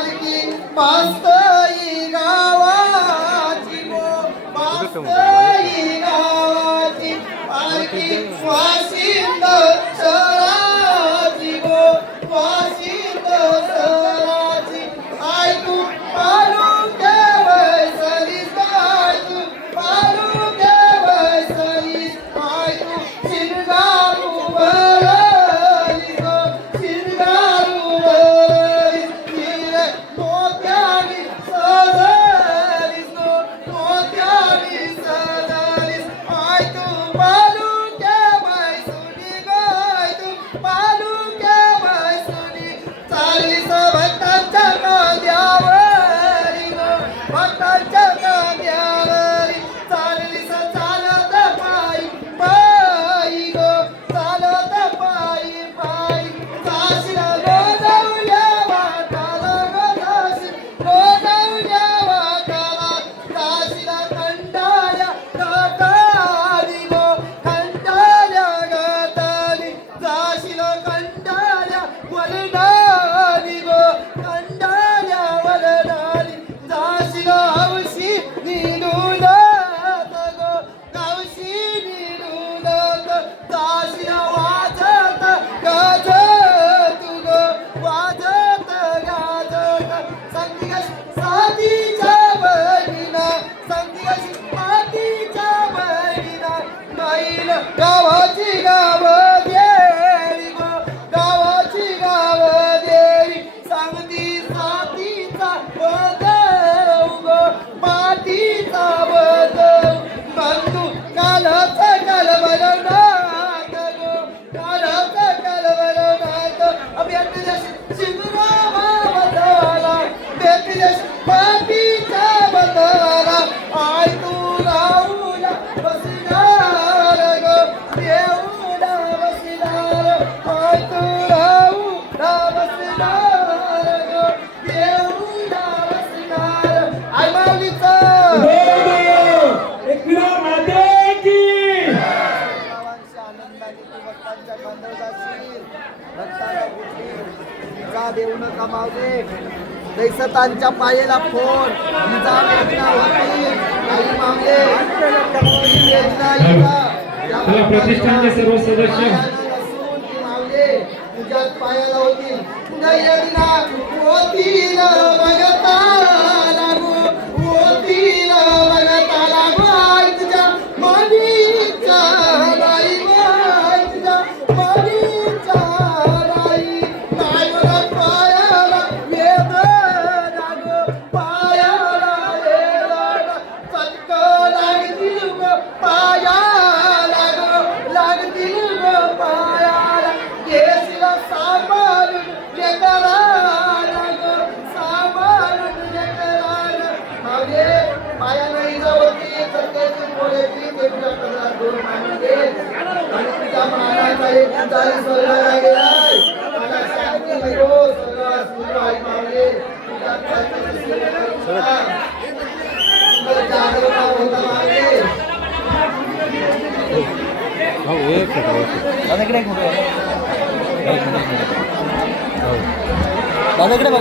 पालखी पास्तई गावाची गो पास्तई गावाची पालखी वाशिंद शहराची गो वाशिंद शहराची आय तू पालुके वैसरीस आय तू पालुके वैसरीस आय तू शिरगारू वरलीस गो शिरगारू वरलीस हिरे मोत्यानी सजलीस गो मोत्यानी सजलीस आय तू पालुके वैसुनी गो आय तू पालुके वैसुनी चालीस भक्तांच्या कांद्यावरी गो भक्तांच्या कांद्यावरी चालीस चालत पायी पायी गो चालत पायी पायी जाशील गोदावल्या वाटाला गो जाशील गोदावल्या वाटाला जाशील कंटाळ्या गाताली गो कंटाळ्या गाताली जाशील कंटाळ्या वलडाली गो कंटाळ्या वलडाली जाशील हौशी निरुलत गो हौशी निरुलत जाशील वाजत गाजत गो वाजत गाजत संगीत साथीच्या बहिणा संगीत मातीच्या बहिणा गाईल गावाची गाव देवी गो गावाची गाव देवी सांगती साथीचा बदव गो मातीचा बदव बंधू कालच कलवरनाथ गो कालच कलवरनाथ अभ्यर्थी शिवरामा बदला व्यक्ती मातीचा बदला आय तू राहूला बसणार गो देऊला बसणार आय तू राहूला बसणार गो देऊला बसणार आय माऊलीचं एकविरा माते की गावांच्या आनंदाने तू भक्तांच्या गोंधळ जाशील भक्ताला बुद्धी जा देऊ नका मावले दैसतांच्या पायेला फोन जा वेदना होतील आई मावले ही वेदना इथं या चला, प्रतिष्ठानचे सर्व सदस्य. पायाला नसून ती मावले तुझ्याच पायाला होतील दैयदिना होतील बघता लागो होतील बघता लागो आई तुझ्या मनीचा राई आई तुझ्या मनीचा राई नाही मला पायाला वेदना गो पायाला वेदना चटक लागतील गो पायाला गो लागतील गो पायाला केसीला सांभाळून लेकराला गो सांभाळून लेकराला मागे पाया नाही जावती सत्याची पोळ्याची देवीला पदरात दोन मानले आणि तुझ्या मानाचा एक उतारी स्वर्गाला गेलाय मला शांती मिळो सगळा सुरू आहे मागे तुझ्या प्रार्थनेची सेवा करूया. तुझं जागरण होता मागे दादा इकडे बघा